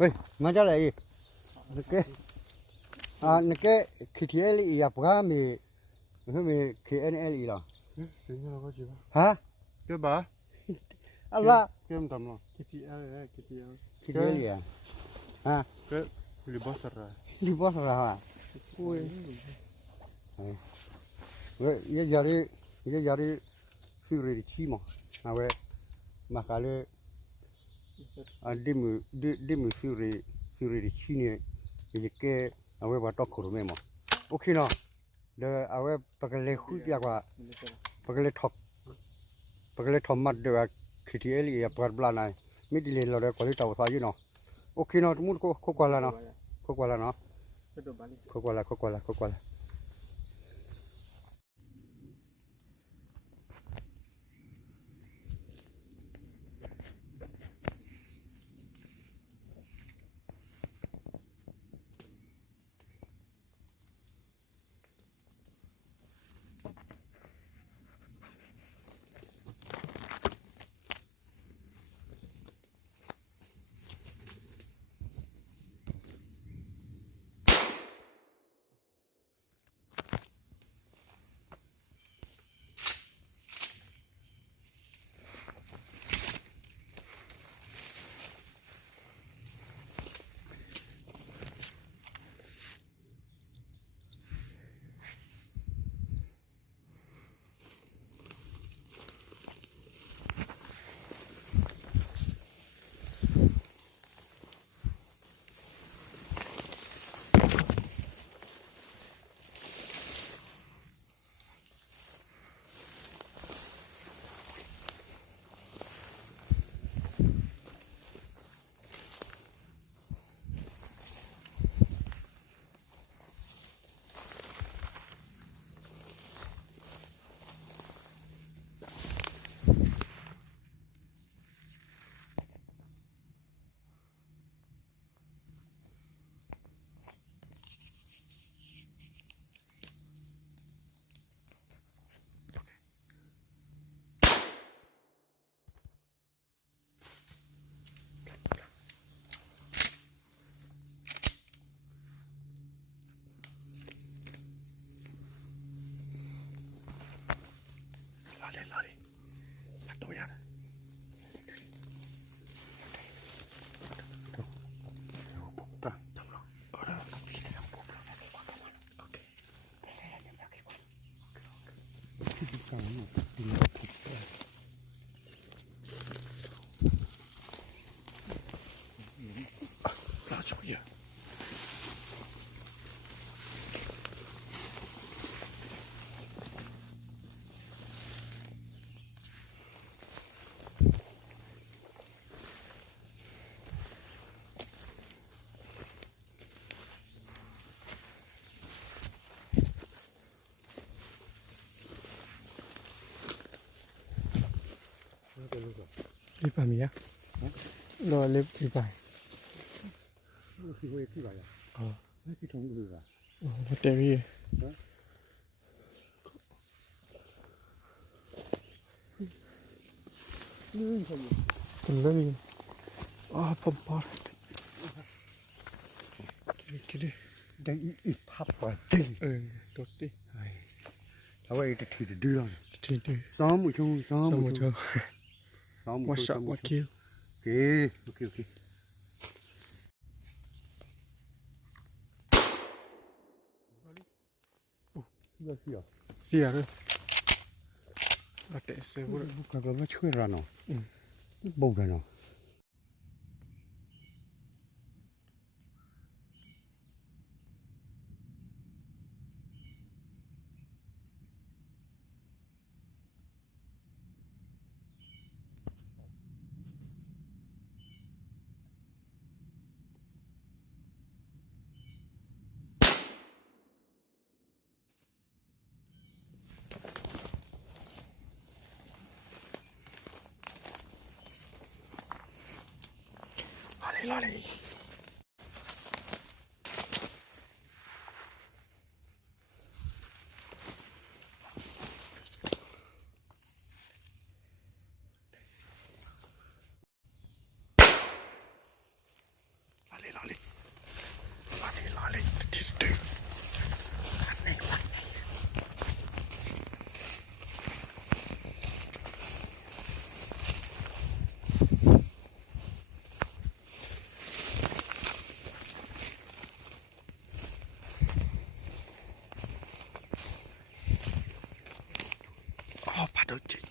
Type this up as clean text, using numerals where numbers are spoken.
เฮ้ยมาจากไหนนึกแกนึกแกคิดที่เอลีอย่าปะมีคิดเอลีหรอฮะ เจ้าบ้า อะไร เกี่ยมทำหรอ คิดที่เอลีอ่ะฮะ ก็ลิบอสอะไร รีบว่าอะไรวะโอ้ยเฮ้ยยารีฟิวเรดิชีมั้งเอาไว้มาคาเลยดิมือฟิวเรดิชีเนี่ยยังแกเอาไว้ว่าตอกขลุ่มมั้งโอเคเนาะเดี๋ยวเอาไว้ปากเลยคุยยากว่าปากเลยทอมมัดเดี๋ยวคิดที่เอลีอย่าปากบลาไหนไม่ดีเลยเราเดี๋ยวคนที่เต่าสายอยู่เนาะโอเคเนาะทุกคนก็กวาดแล้วเนาะก็กวาดแล้วเนาะCoca-Cola. Lari. Satu ya. Ya. Lipa mia. Lo lipa. Khi quay khi vậy à? Cái thùng người à? Nó tè đi. Đó. Lươn không? Lươn. Papa. Kiri. Đang ít hấp vào đi. Đốt đi. Sao vậy thì đưa rồi. Thì đi. Gió một chung. What shot, what kill? Okay. Xìa rồi. Để xe vô. Cái nó chui ra nó. Bầu ra nó. Lari. Adocci.